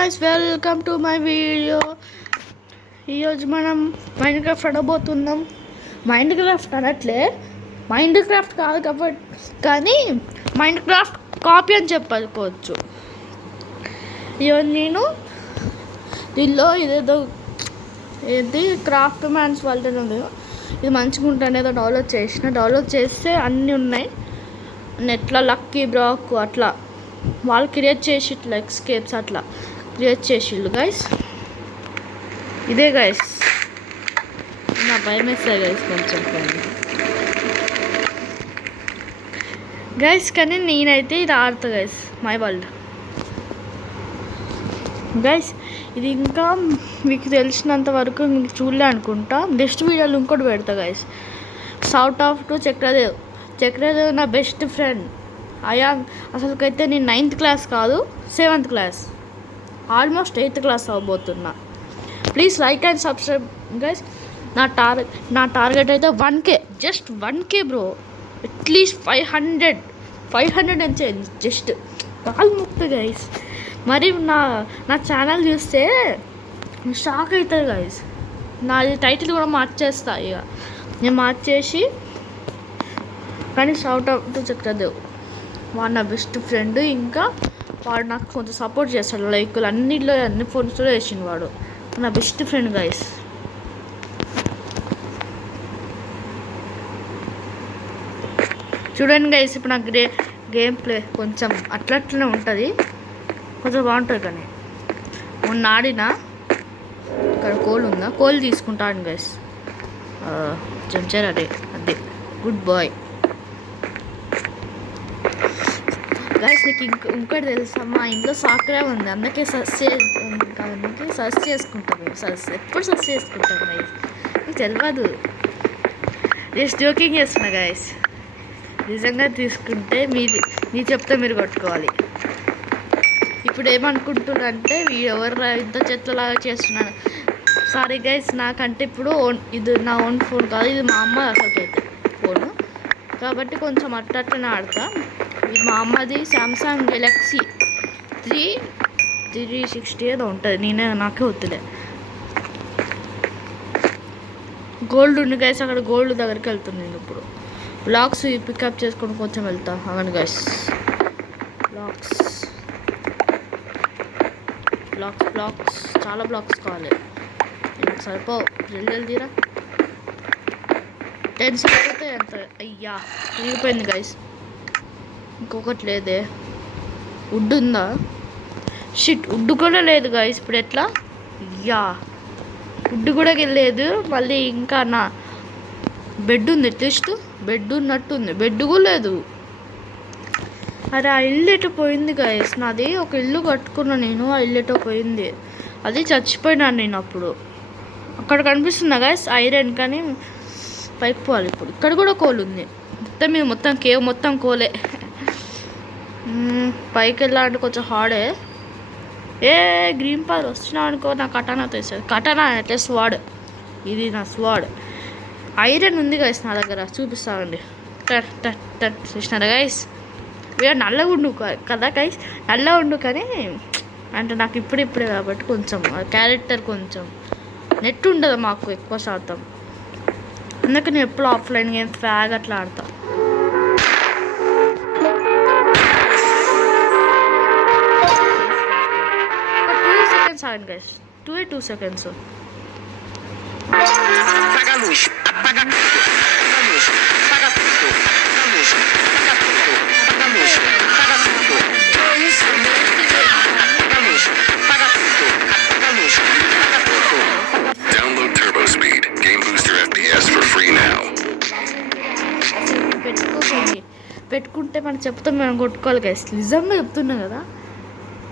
guys, welcome to my video. ఈరోజు మనం Minecraft ఆడబోతున్నాం. మైండ్ క్రాఫ్ట్ అనట్లే, మైండ్ క్రాఫ్ట్ కాదు కాబట్టి, కానీ మైండ్ క్రాఫ్ట్ కాపీ అని చెప్పుకోవచ్చు. ఈరోజు నేను దీనిలో ఏది క్రాఫ్ట్ మ్యాన్స్ వాళ్ళ ఉంది, ఇది మంచిగా ఉంటుంది. ఏదో డౌన్లోడ్ చేస్తే అన్నీ ఉన్నాయి. నెట్లో లక్కీ బ్లాక్ అట్లా వాళ్ళు క్రియేట్ చేసి ఇట్లా ఎస్కేప్స్ అట్లా క్రియేట్ చేసిళ్ళు గైస్. ఇదే గైస్ నా భయం వేస్తుంది గైస్ కొంచెం గైస్, కానీ నేనైతే ఇది ఆడతా గైస్. మై వరల్డ్ గైస్, ఇది ఇంకా మీకు తెలిసినంత వరకు మీకు చూడలే అనుకుంటా. నెక్స్ట్ వీడియోలో ఇంకోటి పెడతా guys. Shout out to Chakradev నా బెస్ట్ ఫ్రెండ్. అసలుకైతే నేను 9th క్లాస్ కాదు 7th class, almost 8th class అవ్వబోతున్నా. Please like and subscribe guys. నా టార్గెట్ అయితే 1K, just 1K bro. At least 500 అని చేయండి, జస్ట్ కాలు ముక్త గైస్. మరి నా ఛానల్ చూస్తే షాక్ అవుతుంది గైస్. నాది టైటిల్ కూడా మార్చేస్తా ఇక, నేను మార్చేసి. కానీ షౌట్ అవుట్ టు చక్రదేవ్, వాడు నా బెస్ట్ ఫ్రెండ్. ఇంకా వాడు నాకు కొంచెం సపోర్ట్ చేస్తాడు, లైక్లు అన్ని ఫోన్స్లో వేసిండు. వాడు నా బెస్ట్ ఫ్రెండ్ గైస్. చూడండి గైస్, ఇప్పుడు నాకు గేమ్ ప్లే కొంచెం అట్లనే ఉంటుంది, కొంచెం బాగుంటుంది. కానీ మొన్న ఆడినా, ఇక్కడ కోల్ ఉందా, కోల్ తీసుకుంటాను గైస్. చెంచారు అదే గుడ్ బాయ్ గైస్. నీకు ఇంకోటి తెలుసా, మా ఇంట్లో సాకరే ఉంది, అందుకే సర్చ్ చేసుకుంటాను. ఎప్పుడు సర్చ్ చేసుకుంటాను గైస్, నీకు తెలియదు. జస్ట్ జోకింగ్ చేస్తున్నా గైస్. నిజంగా తీసుకుంటే మీరు చెప్తే మీరు కొట్టుకోవాలి. ఇప్పుడు ఏమనుకుంటున్నారంటే ఎవరు ఇంత చెత్తలాగా చేస్తున్నాను. సారీ గైస్, నాకంటే ఇప్పుడు ఇది నా ఓన్ ఫోన్ కాదు, ఇది మా అమ్మ అసలుకైతే ఫోను, కాబట్టి కొంచెం అట్లనే ఆడతా. ఇది మా అమ్మది సామ్సంగ్ గెలాక్సీ 360 ఏదో ఉంటుంది, నాకే వద్దులే. గోల్డ్ ఉంది గైస్, అక్కడ గోల్డ్ దగ్గరికి వెళ్తుంది. నేను ఇప్పుడు బ్లాక్స్ పికప్ చేసుకొని కొంచెం వెళ్తా. అవును గైస్, బ్లాక్స్ చాలా బ్లాక్స్ కావాలి. నాకు సరిపో జల్దీరా 10 సరిపోతే ఎంత. అయ్యా విరిగిపోయింది గైస్. ఇంకొకటి లేదే, వుడ్ ఉందా? షిట్, వుడ్ కూడా లేదు గైస్. ఇప్పుడు ఎట్లా? వుడ్ కూడా లేదు. మళ్ళీ ఇంకా నా బెడ్ ఉంది, టెస్ట్ బెడ్ ఉన్నట్టుంది, బెడ్ కూడా లేదు. అరే ఆ ఇల్లు ఎటో పోయింది గైస్. నాది ఒక ఇల్లు కట్టుకున్నా నేను, ఆ ఇల్లు ఎటో పోయింది. అది చచ్చిపోయినాను నేను అప్పుడు. అక్కడ కనిపిస్తుందా గైస్ ఐరన్, కానీ పైకి పోవాలి. ఇప్పుడు ఇక్కడ కూడా కోల్ ఉంది. మొత్తం కేవ్ మొత్తం కోలే. పైకి వెళ్ళాలంటే కొంచెం హార్డే. గ్రీన్ పాల్ వచ్చినా అనుకో, నా కటానా తెస్తుంది. కటానా అంటే స్వాడ్, ఇది నా స్వాడ్. ఐరన్ ఉంది గైస్ నా దగ్గర, చూపిస్తానండి. చూసినారా గైస్? నల్లగా ఉండు కదా గైస్, నల్లగా ఉండు. కానీ అంటే నాకు ఇప్పుడే కాబట్టి కొంచెం క్యారెక్టర్ కొంచెం నెట్ ఉండదు మాకు ఎక్కువ శాతం, అందుకే నేను ఎప్పుడు ఆఫ్లైన్ గేమ్ ఫ్యాగ్ అట్లా ఆడతా. Saben guys, 2 seconds. Apaga a luz, apaga tudo, apaga a luz, apaga tudo, apaga a luz, apaga tudo, apaga a luz, apaga tudo. Isso, apaga a luz, apaga tudo, apaga a luz, apaga tudo. Download Turbo Speed, Game Booster FPS for free now. పెట్టుకుంటే మనం చెప్తాం, మనం కొట్టుకోవాలి guys. నిజంగా చెప్తున్నా కదా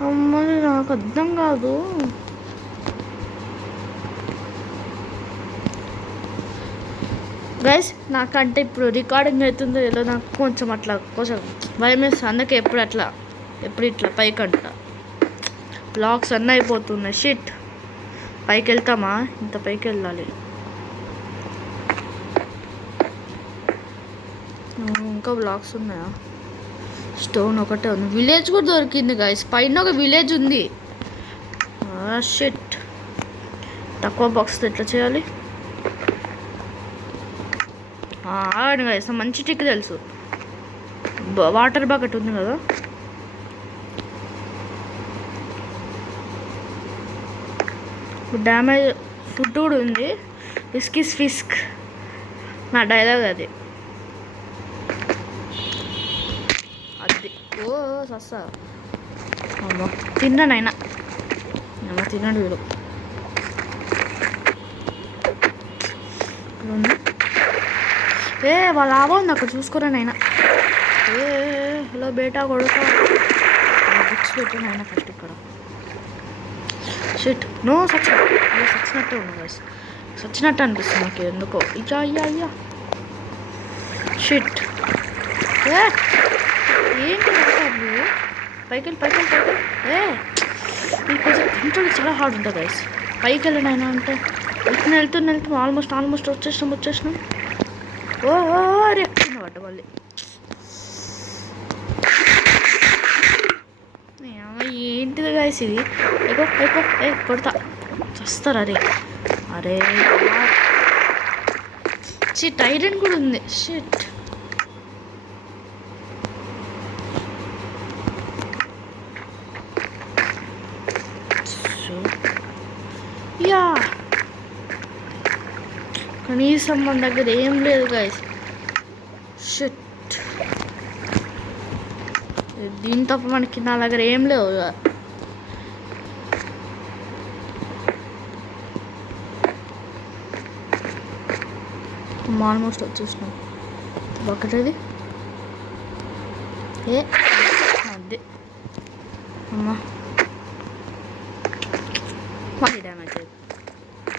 అమ్మ, నాకు అర్థం కాదు. గైస్ నాకంటే ఇప్పుడు రికార్డింగ్ అవుతుందో ఏదో నాకు కొంచెం భయం వేస్తుంది. అందుకే ఎప్పుడు ఇట్లా పైకంట బ్లాక్స్ అన్నీ అయిపోతున్నాయి. షిట్, పైకి వెళ్తామా? ఇంత పైకి వెళ్ళాలి. ఇంకా బ్లాక్స్ ఉన్నాయా? స్టోన్ ఒకటే ఉంది. విలేజ్ కూడా దొరికింది గైస్, పైన ఒక విలేజ్ ఉంది. షిట్. తక్కువ బాక్స్ ఎట్లా చేయాలి? ఆగండి గైస్, మంచి ట్రిక్ తెలుసు. వాటర్ బకెట్ ఉంది కదా, డ్యామేజ్ ఫుడ్ కూడా ఉంది. రిస్క్ ఇస్ ఫిస్క్, నా డైలాగ్ అది. ఓ సస్సా అమ్మ, తిన్నానైనా అమ్మ, తిన్నాడు వీడు. వాళ్ళ ఆవా ఉంది అక్కడ, చూసుకోరానైనా. హలో బేటా కొడుకా, బుక్స్ పెట్టానైనా ఫస్ట్ ఇక్కడ. షిట్, నో సచ్చినట్టే ఉన్నా గైస్, సచ్చినట్టు అనిపిస్తుంది నాకు ఎందుకో. ఇజా అయ్యా అయ్యా, షిట్. ఏంటి నువ్వు పైకి ఈ కొంచెం కంట్రోల్ చాలా హార్డ్ ఉంటుంది గైస్. పైకి వెళ్ళినైనా అంటే వెళ్తున్నా ఆల్మోస్ట్ వచ్చేసినాం. ఓ అరే కింద పడ్డ మళ్ళీ. ఏంటిది గైస్ ఇది? కొడతా వస్తారా? అరే షిట్, ఐరన్ కూడా ఉంది. షిట్, యా కనీసం మన దగ్గర ఏం లేదు గైస్. షిట్, దీని తప్ప మనకి నా దగ్గర ఏం లేవు. ఆల్మోస్ట్ వచ్చేసినాం. బకెట్ అది అదే అమ్మా, మళ్ళీ డ్యామేజ్ అయ్యింది.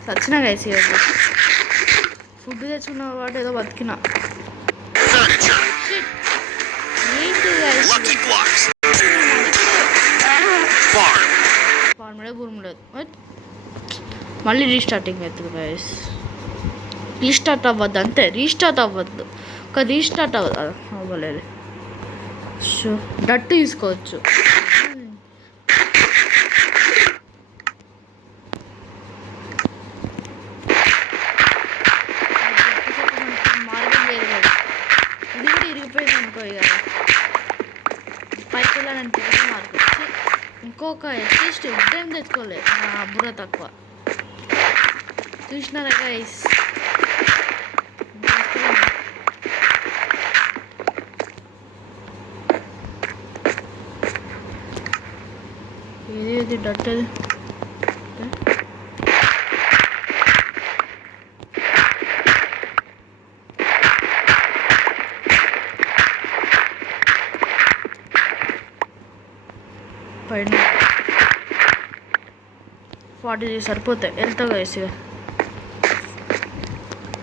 సచ్చినా గైస్, ఫుడ్ తెచ్చుకున్న వాడు ఏదో బతికినా. ఏంటి గైస్, ఫార్మ్ లేదు భూమి లేదు. మళ్ళీ రీస్టార్టింగ్ అవుతుంది గైస్. రీస్టార్ట్ అవ్వద్దు అంతే, రీస్టార్ట్ అవ్వద్దు. ఒక రీస్టార్ట్ అవ్వలేదు. షో డట్టు తీసుకోవచ్చు. మార్గం లేదు కదా, ఇది కూడా ఇరిగిపోయింది అనుకో. ఇక పైకి వెళ్ళాలంటే మార్గం. ఇంకొక అట్లీస్ట్ ఉద్దేం తెచ్చుకోలేదు, బుర్ర తక్కువ. చూసినారా గైస్? ఏది డట్టది? పైన 40 సరిపోతాయి. వెళ్తా గైస్, ఇక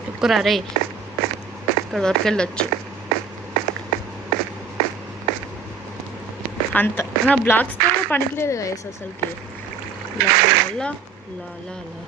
ఎక్కురా రే, ఇక్కడ వరకు వెళ్ళొచ్చు. అంత నా బ్లాగ్స్తో పనికిలేదు గైస్ అసలుకి. లా లా లా లా లా